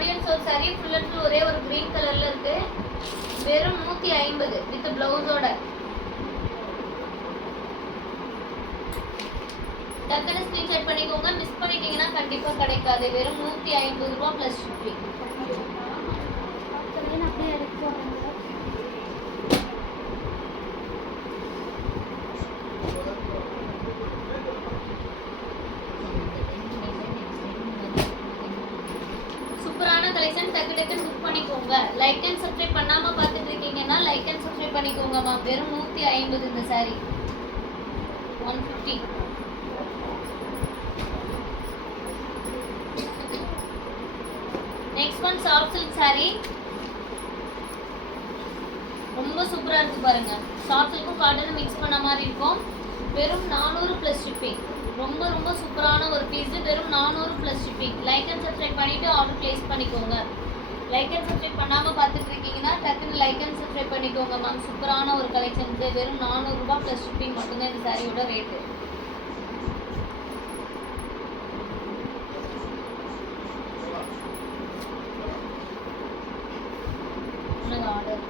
Audience ஒரு சரி full and full ஒரே ஒரு கிரீன் கலர்ல இருக்கு. வெறும் நூத்தி ஐம்பது வித் பிளவுஸோட டக்குனு ஸ்க்ரீன்ஷாட் பண்ணிக்கோங்க. மிஸ் பண்ணிட்டீங்கன்னா கண்டிப்பாக கிடைக்காது. வெறும் நூத்தி ஐம்பது ரூபா ப்ளஸ் ஷிப்பிங் அப்படியே எடுத்து போடுறாங்க சூப்பரான கலெக்ஷன் டக்கு டக்குன்னு புக் பண்ணிக்கோங்க. லைக் அண்ட் சப்ஸ்கிரைப் பண்ணாம பார்த்துட்டு இருக்கீங்கன்னா லைக் அண்ட் சப்ஸ்கிரைப் பண்ணிக்கோங்கம்மா. வெறும் நூத்தி ஐம்பது இந்த sari one fifty next one soft silk sari ரொம்ப சூப்பரா இருக்கு பாருங்க. சாஃப்ட் சில்க்கும் காட்டனும் மிக்ஸ் பண்ண மாதிரி இருக்கும். வெறும் நானூறு ப்ளஸ் ஷிப்பிங் ரொம்ப ரொம்ப சூப்பரான ஒரு பீஸு வெறும் நானூறு plus shipping like and subscribe பண்ணிட்டு ஆர்டர் ப்ளேஸ் பண்ணிக்கோங்க. லைக் அண்ட் சப்ஸ்கிரைப் பண்ணாமல் பார்த்துட்டு இருக்கீங்கன்னா டக்குன்னு லைக் அண்ட் சப்ஸ்கிரைப் பண்ணிக்கோங்க மேம் சூப்பரான ஒரு கலெக்ஷன் இது வெறும் நானூறுரூபா ப்ளஸ் ஷிப்பிங் மட்டும்தான் இந்த சாரியோட ரேட்டு ஆர்டர்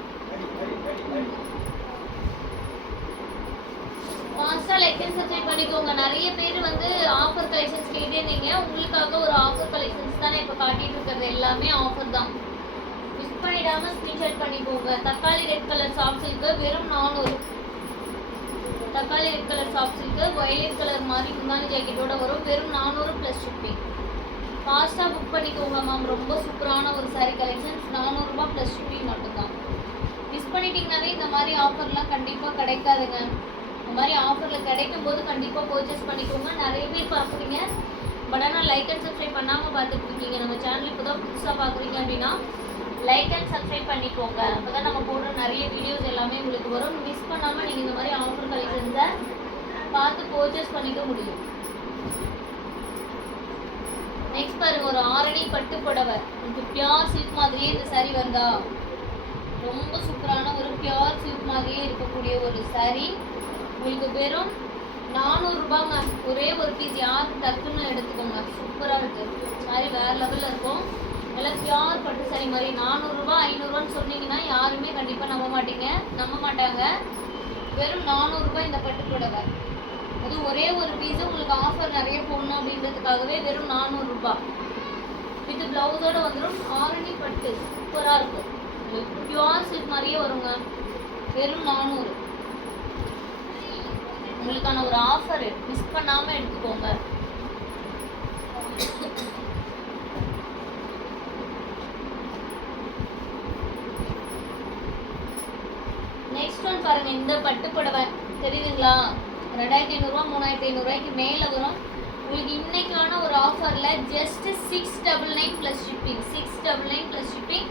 ஃபாஸ்ட்டாக லைக் பண்ணிக்கோங்க. நிறைய பேர் வந்து ஆஃபர் கலெக்ஷன்ஸ் கேட்டே இருந்தீங்க உங்களுக்காக ஒரு ஆஃபர் கலெக்ஷன்ஸ் தானே இப்போ காட்டிட்டு இருக்கிறது. எல்லாமே ஆஃபர் தான். மிஸ் பண்ணிடாம ஸ்கிரீன்ஷாட் பண்ணிக்கோங்க. தக்காளி ரெட் கலர் சாஃப்ட் சில்க்கு வெறும் நானூறு. தக்காளி red colour soft silk violet colour மாதிரி முந்தானி ஜாக்கெட்டோட வரும். வெறும் நானூறு ப்ளஸ் ஷிப்பிங் ஃபாஸ்ட்டாக புக் பண்ணிக்கோங்க மேம் ரொம்ப சூப்பரான ஒரு சாரி கலெக்ஷன்ஸ் நானூறுரூபா ப்ளஸ் ஷிப்பிங் மட்டும்தான். மிஸ் பண்ணிட்டீங்கனாவே இந்த மாதிரி ஆஃபர்லாம் கண்டிப்பாக கிடைக்காதுங்க. இந்த மாதிரி ஆஃபரில் கிடைக்கும் போது கண்டிப்பாக பர்ச்சேஸ் பண்ணிக்கோங்க. நிறைய பேர் பார்க்குறீங்க. பட் ஆனால் லைக் அண்ட் சப்ஸ்கிரைப் பண்ணாமல் பார்த்துட்டு இருக்கீங்க நம்ம சேனல் இப்போ தான் புதுசாக பார்க்குறீங்க அப்படின்னா லைக் அண்ட் சப்ஸ்கிரைப் பண்ணிக்கோங்க. அப்போ தான் நம்ம போடுற நிறைய வீடியோஸ் எல்லாமே உங்களுக்கு வரும். மிஸ் பண்ணாமல் நீங்கள் இந்த மாதிரி ஆஃபர் கலெக்ஷன்ஸை பார்த்து பர்ச்சேஸ் பண்ணிக்க முடியும். நெக்ஸ்ட் பாருங்க ஒரு ஆரணி பட்டு புடவை. இது பியோர் சில்க் மாதிரியே இந்த சரி வந்தா. ரொம்ப சூப்பரான ஒரு பியோர் சில்க் மாதிரியே இருக்கக்கூடிய ஒரு saree. உங்களுக்கு வெறும் நானூறுரூபாங்க ஒரே ஒரு பீஸ் யார் டக்குன்னு எடுத்துக்கோங்க. சூப்பராக இருக்கு. மாதிரி வேற லெவலில் இருக்கும். எல்லாம் பியோர் பட்டு சரி மாதிரி. நானூறுரூபா ஐநூறுரூவான்னு சொன்னீங்கன்னா யாருமே கண்டிப்பாக நம்ப மாட்டீங்க. நம்ப மாட்டாங்க. வெறும் நானூறுரூபா இந்த பட்டு புடவை. அது ஒரே ஒரு பீஸ் உங்களுக்கு ஆஃபர் நிறைய போடணும் அப்படின்றதுக்காகவே வெறும் நானூறுரூபா வித் ப்ளவுஸோட வந்துடும் ஆரணி பட்டு. சூப்பராக இருக்கும். உங்களுக்கு பியூர் சில்க் மாதிரியே வருங்க. வெறும் நானூறு. உங்களுக்கான ஒரு ஆஃபர் மிஸ் பண்ணாமல் எடுத்துக்கோங்க. நெக்ஸ்ட் ஒன் பாருங்க இந்த பட்டுப்புடவை தெரியுதுங்களா? ரெண்டாயிரத்தி ஐநூறுரூவா மூணாயிரத்தி ஐநூறுரூவாய்க்கு மேலே வரும். உங்களுக்கு இன்னைக்கான ஒரு ஆஃபரில் just six double nine plus shipping six double nine plus shipping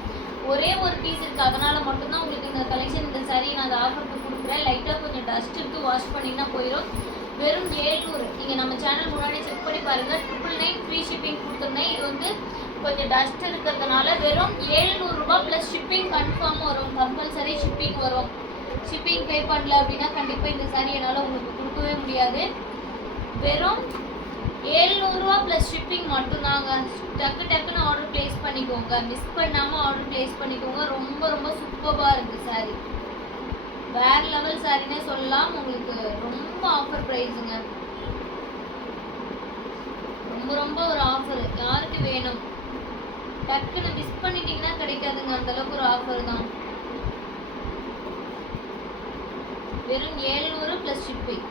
ஒரே ஒரு பீஸ் இருக்குது அதனால மட்டும்தான் உங்களுக்கு இந்த கலெக்ஷன் இந்த சரி நான் அந்த ஆஃபருக்கு லைட்டாக கொஞ்சம் டஸ்ட் எடுத்து வாஷ் பண்ணினா போயிடும் வெறும் ஏழ்நூறு நீங்கள் நம்ம சேனல் முன்னாடி செக் பண்ணி பாருங்கள் ட்ரிபிள் நைன் ஃப்ரீ ஷிப்பிங் கொடுத்துருந்தேன். இது வந்து கொஞ்சம் டஸ்ட் இருக்கிறதுனால வெறும் ஏழ்நூறுரூபா ப்ளஸ் ஷிப்பிங் கன்ஃபார்ம் வரும். கம்பல்சரி ஷிப்பிங் வரும். ஷிப்பிங் பே பண்ணல அப்படின்னா கண்டிப்பாக இந்த சாரி என்னால் உங்களுக்கு கொடுக்கவே முடியாது. வெறும் ஏழ்நூறுரூவா ப்ளஸ் ஷிப்பிங் மட்டும்தாங்க. டக்கு டக்குன்னு ஆர்டர் ப்ளேஸ் பண்ணிக்கோங்க. மிஸ் பண்ணாமல் ஆர்டர் ப்ளேஸ் பண்ணிக்கோங்க. ரொம்ப ரொம்ப சூப்பராக இருக்குது சாரி வேற லெவல் சாரினே சொல்லலாம். உங்களுக்கு ரொம்ப ஆஃபர் ப்ரைஸுங்க ரொம்ப ரொம்ப ஒரு ஆஃபர் யாருக்கு வேணும்? டக்குன்னு மிஸ் பண்ணிட்டீங்கன்னா கிடைக்காதுங்க. அந்த அளவுக்கு ஒரு ஆஃபர் தான். வெறும் ஏழ்நூறு ப்ளஸ் ஷிப்பிங்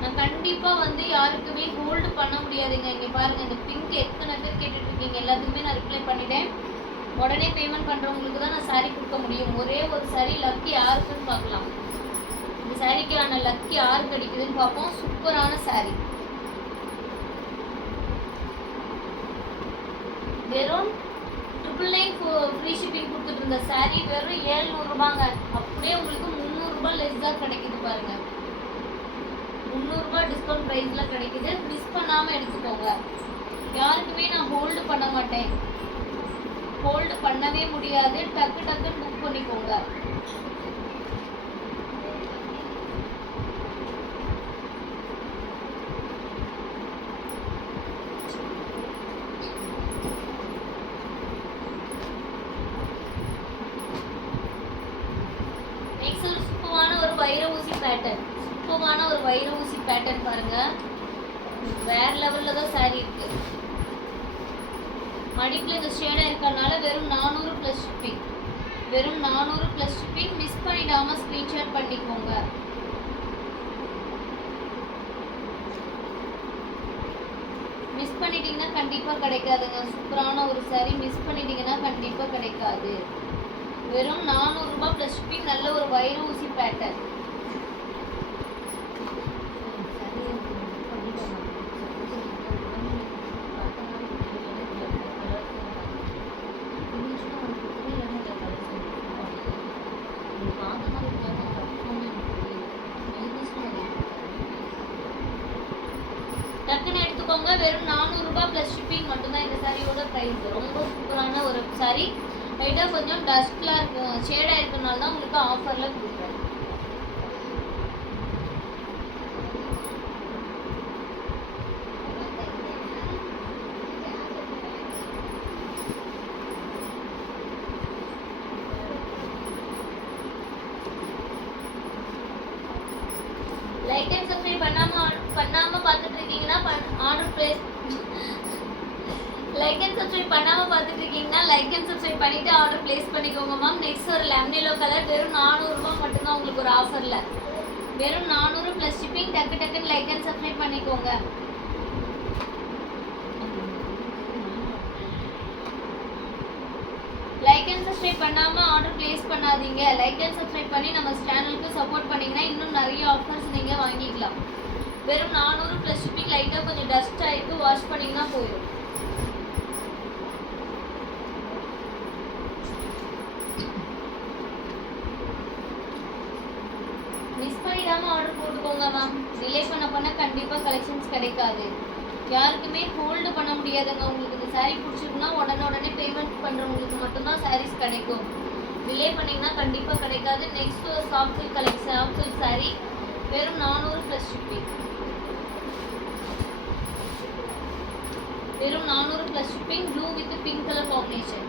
நான் கண்டிப்பாக வந்து யாருக்குமே ஹோல்டு பண்ண முடியாதுங்க. இங்கே பாருங்க இந்த பிங்க் எத்தனை பேர் கேட்டுட்டு இருக்கீங்க? எல்லாத்துக்குமே நான் ரிப்ளை பண்ணிட்டேன். உடனே பேமெண்ட் பண்ணுறவங்களுக்கு தான் நான் saree கொடுக்க முடியும். ஒரே ஒரு saree லக்கி யாருக்குன்னு பார்க்கலாம். இந்த சாரிக்கான லக்கி யாருக்கு கிடைக்குதுன்னு பார்ப்போம். சூப்பரான saree. வெறும் ட்ரிபிள் நைன் ஃப்ரீ ஷிப்பிங் கொடுத்துட்டு இருந்த saree வெறும் ஏழ்நூறுபாங்க அப்படியே உங்களுக்கு முந்நூறுரூபா லெஸ் தான் கிடைக்குது பாருங்க. முந்நூறுரூபா டிஸ்கவுண்ட் ப்ரைஸில் கிடைக்குது. மிஸ் பண்ணாமல் எடுத்துக்கோங்க. யாருக்குமே நான் ஹோல்டு பண்ண மாட்டேன். ஹோல்டு பண்ணவே முடியாது. டக்கு டக்குன்னு புக் பண்ணிக்கோங்க. நெக்ஸ்ட் சூப்பரான ஒரு வைர ஊசி பேட்டர்ன் ஒரு வைர ஊசி பேட்டர்ன் பாருங்க. வேற லெவல்ல தான் சாரி இருக்கு. மடிப்பில் இந்த ஷேடாக இருக்கறனால வெறும் நானூறு ப்ளஸ் ஷிப்பிங் வெறும் நானூறு ப்ளஸ் ஷிப்பிங் மிஸ் பண்ணிடாமல் ஸ்க்ரீன்ஷாட் பண்ணிக்கோங்க. மிஸ் பண்ணிட்டீங்கன்னா கண்டிப்பாக கிடைக்காதுங்க. சூப்பரான ஒரு சாரி மிஸ் பண்ணிட்டீங்கன்னா கண்டிப்பாக கிடைக்காது. வெறும் நானூறுரூபா ப்ளஸ் ஷிப்பிங் நல்ல ஒரு வைர ஊசி பேட்டர்ன் டக்குன்னு எடுத்துக்கோங்க வெறும் நானூறு ரூபாய் ப்ளஸ் ஷிப்பிங் மட்டும்தான் இந்த சாரியோட ப்ரைஸ் ரொம்ப சூப்பரான ஒரு சாரி லைட்டாக கொஞ்சம் டஸ்ட்லாம் இருக்கும் ஷேடாக இருக்கனால தான் உங்களுக்கு ஆஃபரில் கொடுக்குறேன் லைக் அண்ட் சப்ஸ்கிரைப் பண்ணாம பண்ணாம பார்த்துட்டு இருக்கீங்கன்னா order place like and subscribe பண்ணாம பார்த்துட்டு இருக்கீங்கன்னா லைக் அண்ட் சப்ஸ்கிரைப் பண்ணிட்டு ஆர்டர் பிளேஸ் பண்ணிக்கோங்க மேம் நெக்ஸ்ட் ஒரு லெமனிலோ கலர் வெறும் நானூறுபா மட்டும்தான் உங்களுக்கு ஒரு ஆஃபரில் வெறும் நானூறு ப்ளஸ் ஷிப்பிங் டக்கு டக்குன்னு லைக் அண்ட் சப்ஸ்கிரைப் பண்ணிக்கோங்க. லைக் அண்ட் சப்ஸ்கிரைப் பண்ணாம ஆர்டர் பிளேஸ் பண்ணாதீங்க. லைக் அண்ட் சப்ஸ்கிரைப் பண்ணி நம்ம சேனலுக்கு சப்போர்ட் பண்ணீங்கன்னா இன்னும் நிறைய ஆஃபர்ஸ் நீங்க வாங்கிக்கலாம். வெறும் நானூறு ப்ளஸ் ஷிப்பிங் லைட்டாக கொஞ்சம் டஸ்ட் ஆகி வாஷ் பண்ணீங்கன்னா போயிடும் மிஸ் பண்ணிடாம ஆர்டர் போட்டுக்கோங்க மேம் டிலே பண்ண பண்ண கண்டிப்பாக கலெக்ஷன்ஸ் கிடைக்காது. யாருக்குமே ஹோல்டு பண்ண முடியாதுங்க. உங்களுக்கு இந்த சாரீ பிடிச்சிருக்குன்னா உடனே உடனே பேமெண்ட் பண்ணுறவங்களுக்கு மட்டும்தான் சாரீஸ் கிடைக்கும். டிலே பண்ணிங்கன்னா கண்டிப்பாக கிடைக்காது. நெக்ஸ்ட் ஒரு soft silk collection soft silk saree வெறும் நானூறு ப்ளஸ் ஷிப்பிங் வெறும் நானூறு plus shipping blue with pink colour combination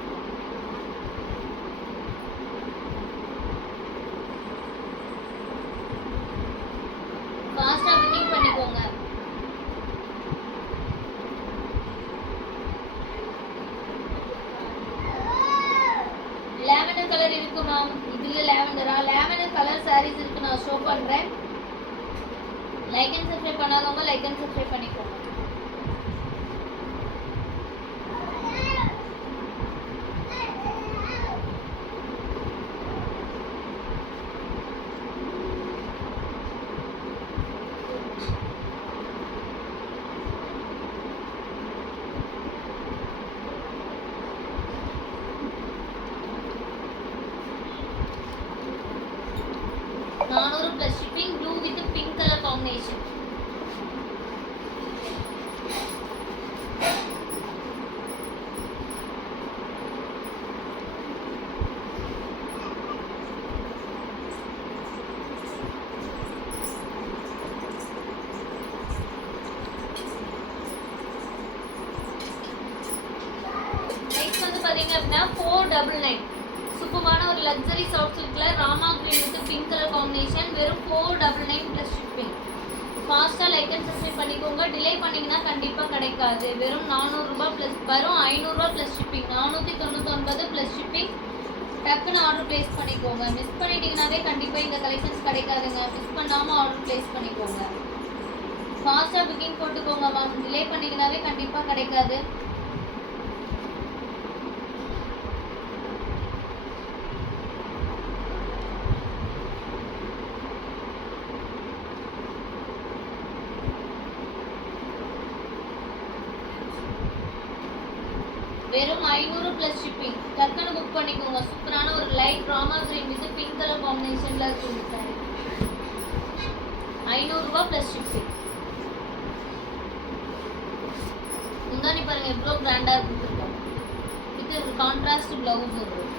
ஃபாஸ்ட்டாக புக்கிங் பண்ணிக்கோங்க லேவெண்டர் கலர் இருக்கு மேம் இதுல லேவெண்டரா லேவெண்டர் கலர் சாரீஸ் இருக்கு நான் ஷோ பண்றேன் லைக் அண்ட் சப்ஸ்கிரைப் பண்ணாதவங்க லைக் அண்ட் சப்ஸ்கிரைப் பண்ணிக்கோங்க. நானூறு ப்ளஸ் காம்பினேஷன் நெக்ஸ்ட் வந்து பாத்தீங்க அப்படின்னா ஃபோர் டபுள் நைன் சூப்பரான ஒரு luxury soft சில்க்ல rama green with pink colour combination வெறும் four double nine plus shipping ஃபாஸ்ட்டாக லைக்கன் சப்ஸ்கிரைப் பண்ணிக்கோங்க. டிலே பண்ணிங்கன்னா கண்டிப்பாக கிடைக்காது. வெறும் நானூறுரூபா ப்ளஸ் வரும் ஐநூறுரூவா ப்ளஸ் ஷிப்பிங் நானூற்றி தொண்ணூத்தொன்பது ப்ளஸ் ஷிப்பிங் டக்குன்னு ஆர்டர் ப்ளேஸ் பண்ணிக்கோங்க. மிஸ் பண்ணிட்டீங்கன்னாவே கண்டிப்பாக இந்த கலெக்ஷன்ஸ் கிடைக்காதுங்க. மிஸ் பண்ணாமல் ஆர்டர் ப்ளேஸ் பண்ணிக்கோங்க. ஃபாஸ்ட்டாக புக்கிங் போட்டுக்கோங்க மேம் டிலே பண்ணிங்கனாவே கண்டிப்பாக கிடைக்காது. வெறும் ஐநூறு ப்ளஸ் ஷிப்பிங் டக்குன்னு புக் பண்ணிக்கோங்க. சூப்பரான ஒரு light rama green with pink colour காம்பினேஷனில் இருக்குது சாரி ஐநூறுரூவா ப்ளஸ் ஷிப்பிங் முந்தானி பாருங்கள் எவ்வளோ கிராண்டாக கொடுத்துருக்கோம் இது கான்ட்ராஸ்ட் ப்ளவுஸ் வரும்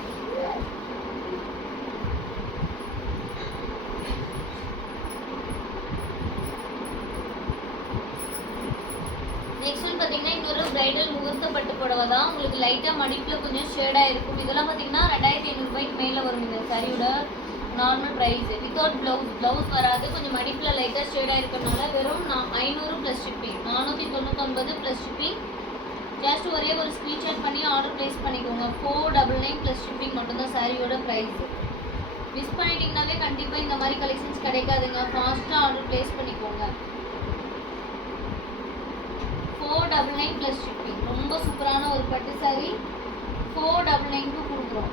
நெக்ஸ்ட் ஒன் பார்த்தீங்கன்னா இன்னொரு பிரைடல் முகூர்த்த பட்டு புடவை தான் உங்களுக்கு லைட்டாக மடிப்பில் கொஞ்சம் ஷேடாக இருக்கும். இதெல்லாம் பார்த்தீங்கன்னா ரெண்டாயிரத்தி ஐநூறுபாய்க்கு மேலே வரும் இந்த சரியோட normal price without blouse blouse வராது. கொஞ்சம் மடிப்பில் லைட்டாக ஷேடாக இருக்கிறதுனால வெறும் நான் ஐநூறு ப்ளஸ் ஷிப்பிங் நானூற்றி தொண்ணூத்தொன்பது ப்ளஸ் ஷிப்பிங் ஜஸ்ட் ஒரே ஒரு ஸ்க்ரீன்ஷாட் பண்ணி ஆர்டர் ப்ளேஸ் பண்ணிக்கோங்க. Four double nine plus shipping மட்டும்தான் சாரியோட ப்ரைஸ் மிஸ் பண்ணிட்டீங்கனாவே கண்டிப்பாக இந்த மாதிரி கலெக்ஷன்ஸ் கிடைக்காதுங்க. ஃபாஸ்ட்டாக ஆர்டர் ப்ளேஸ் பண்ணிக்கோங்க. Four double nine plus shipping ரொம்ப சூப்பரான ஒரு பட்டு சாரி ஃபோர் டபுள் நைன்க்கு கொடுக்குறோம்.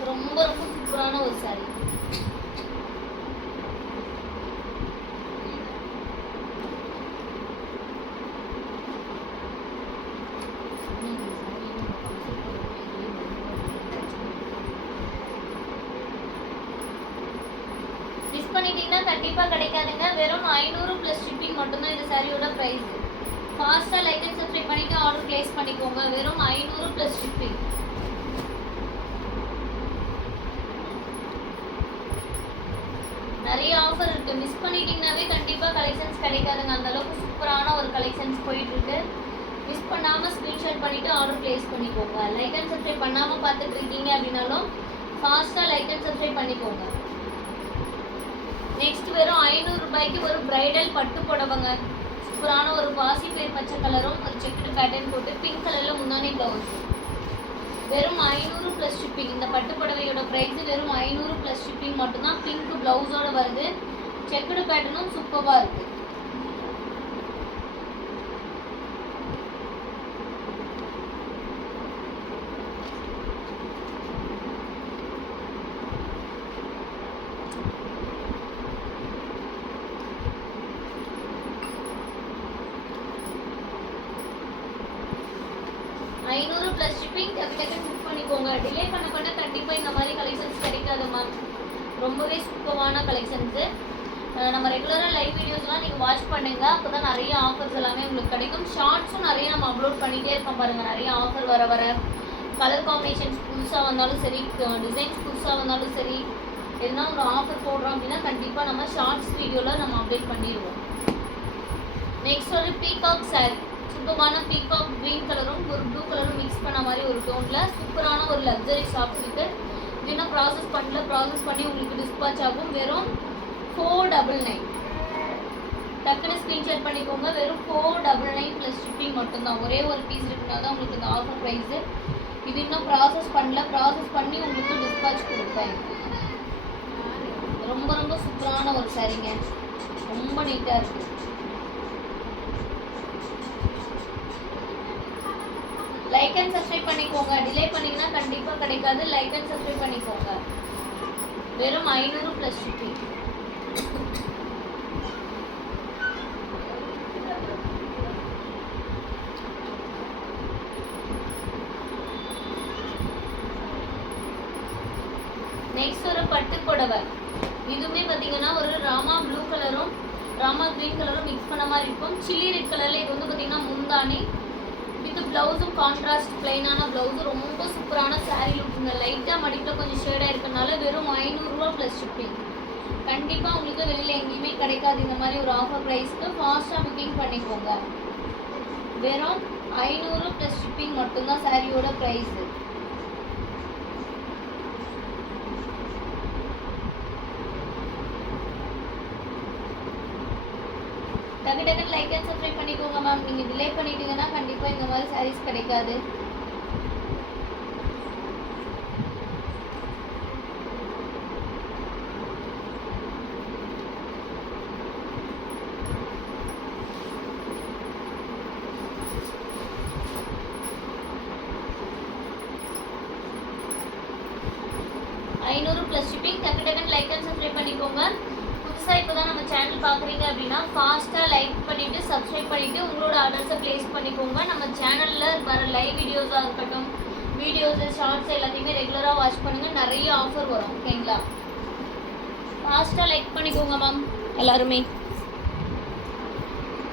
ரொம்ப ரொம்ப சூப்பரான ஒரு சாரி மிஸ் பண்ணிட்டீங்கன்னா கண்டிப்பாக கிடைக்காதுங்க வெறும் ஐநூறு ப்ளஸ் ஷிப்பிங் மட்டும்தான் இந்த சாரியோட ப்ரைஸ் ஃபாஸ்ட்டாக லைக் அண்ட் சப்ஸ்கிரைப் பண்ணிட்டு ஆர்டர் ப்ளேஸ் பண்ணிக்கோங்க. வெறும் ஐநூறு ப்ளஸ் ஷிப்பிங் நிறைய ஆஃபர் இருக்கு. மிஸ் பண்ணிட்டீங்கனாவே கண்டிப்பாக கலெக்ஷன்ஸ் கிடைக்காதுங்க. அந்த அளவுக்கு சூப்பரான ஒரு கலெக்ஷன்ஸ் போயிட்டுருக்கு. மிஸ் பண்ணாமல் ஸ்க்ரீன்ஷாட் பண்ணிவிட்டு ஆர்டர் ப்ளேஸ் பண்ணிக்கோங்க. லைக் அண்ட் சப்ஸ்கிரைப் பண்ணாமல் பார்த்துட்டு இருக்கீங்க அப்படின்னாலும் ஃபாஸ்ட்டாக லைக் அண்ட் சப்ஸ்கிரைப் பண்ணிக்கோங்க. நெக்ஸ்ட் வெறும் ஐநூறு ரூபாய்க்கு ஒரு பிரைடல் பட்டு புடவைங்க. சூப்பரான ஒரு பாசி பேர் பச்சை கலரும் ஒரு செக்குடு பேட்டர்ன் போட்டு பிங்க் கலரில் முந்தானே ப்ளவுஸ் வெறும் ஐநூறு ப்ளஸ் ஷிப்பிங் இந்த பட்டு புடவையோட ப்ரைஸ் வெறும் ஐநூறு ப்ளஸ் ஷிப்பிங் மட்டும்தான் பிங்க் ப்ளவுஸோட வருது. செக்குடு பேட்டர்னும் சூப்பராக இருக்கு ஐநூறு ப்ளஸ் ஷிப்பிங் புக் பண்ணிக்கோங்க. டிலே பண்ண பண்ண கண்டிப்பாக இந்த மாதிரி கலெக்ஷன்ஸ் கிடைக்காதுமா ரொம்பவே சூப்பரான கலெக்ஷன்ஸு நம்ம ரெகுலராக லைவ் வீடியோஸ்லாம் நீங்கள் வாட்ச் பண்ணுங்க. அப்போ தான் நிறைய ஆஃபர்ஸ் எல்லாமே உங்களுக்கு கிடைக்கும். ஷார்ட்ஸும் நிறைய நம்ம அப்லோட் பண்ணிகிட்டே இருக்கோம் பாருங்கள் நிறைய ஆஃபர் வர வர. கலர் காம்பினேஷன்ஸ் புதுசாக வந்தாலும் சரி டிசைன்ஸ் புதுசாக வந்தாலும் சரி எதுனா ஒரு ஆஃபர் போடுறோம் அப்படின்னா கண்டிப்பாக நம்ம ஷார்ட்ஸ் வீடியோவில் நம்ம அப்டேட் பண்ணிடுவோம். நெக்ஸ்ட் ஒரு பீகாக் சாரி சூப்பரான பீகாக் க்ரீன் கலரும் ஒரு ப்ளூ கலரும் மிக்ஸ் பண்ண மாதிரி ஒரு டோனில் சூப்பரான ஒரு லக்ஸரி ஷாப்ஸ் இருக்குது இது இன்னும் ப்ராசஸ் பண்ணல? ப்ராசஸ் பண்ணி உங்களுக்கு டிஸ்பாச் ஆகும். வெறும் ஃபோர் டபுள் நைன் டக்குன்னு ஸ்க்ரீன்ஷாட் பண்ணிக்கோங்க. வெறும் four double nine plus shipping மட்டும்தான். ஒரே ஒரு பீஸ் இருக்குன்னா தான் உங்களுக்கு இந்த ஆஃபர் ப்ரைஸு இது இன்னும் ப்ராசஸ் பண்ணல. ப்ராசஸ் பண்ணி உங்களுக்கு டிஸ்பாச் கொடுப்பேன். ரொம்ப ரொம்ப சூப்பரான ஒரு சாரீங்க ரொம்ப நீட்டாக இருக்குது லைக் அண்ட் சப்ஸ்கிரைப் பண்ணிக்கோங்க. டிலே பண்ணிங்கன்னா கண்டிப்பாக கிடைக்காது. லைக் அண்ட் சப்ஸ்கிரைப் பண்ணிக்கோங்க. வெறும் ஐநூறு ப்ளஸ் ஃபிஃப்டி நெக்ஸ்ட் ஒரு பட்டு புடவை. இதுவுமே பார்த்தீங்கன்னா ஒரு ராமா ப்ளூ கலரும் ராமா க்ரீன் கலரும் மிக்ஸ் பண்ண மாதிரி இருக்கும். சில்லி ரெட் கலரில் இது வந்து பார்த்தீங்கன்னா முந்தானி வித் ப்ளவுஸும் கான்ட்ராஸ்ட் பிளைனான ப்ளவுஸும் ரொம்ப சூப்பரான சாரீ லுக்குங்க லைட்டாக மடிப்பில் கொஞ்சம் ஷேடாக இருக்கனால வெறும் ஐநூறுரூவா ப்ளஸ் ஷிப்பிங் கண்டிப்பாக உங்களுக்கு வெளியில் எங்கேயுமே கிடைக்காது இந்த மாதிரி ஒரு ஆஃபர் ப்ரைஸ்க்கு ஃபாஸ்ட்டாக புக்கிங் பண்ணிக்கோங்க. வெறும் ஐநூறு ப்ளஸ் ஷிப்பிங் மட்டும்தான் சாரியோட ப்ரைஸு டக்கு டக்குன்னு லைக் அண்ட் சப்ஸ்கிரைப் பண்ணிக்கோங்க மேம் நீங்கள் டிலே பண்ணிட்டீங்கன்னா கண்டிப்பாக இந்த மாதிரி சாரீஸ் கிடைக்காது. ஐநூறு ப்ளஸ் ஷிப்பிங் டக்கு டக்குன்னு லைக் அண்ட் சப்ஸ்கிரைப் பண்ணிக்கோங்க. புதுசாக இப்போ தான் நம்ம சேனல் பார்க்குறீங்க அப்படின்னா ஃபாஸ்ட்டாக லைக் பண்ணிவிட்டு சப்ஸ்கிரைப் பண்ணிவிட்டு உங்களோட ஆர்டர்ஸை ப்ளேஸ் பண்ணிக்கோங்க. நம்ம சேனலில் வர லைவ் வீடியோஸாக இருக்கட்டும் வீடியோஸு ஷார்ட்ஸ் எல்லாத்தையுமே ரெகுலராக வாட்ச் பண்ணுங்கள் நிறைய ஆஃபர் வரும் ஓகேங்களா ஃபாஸ்ட்டாக லைக் பண்ணிக்கோங்க மேம் எல்லாருமே.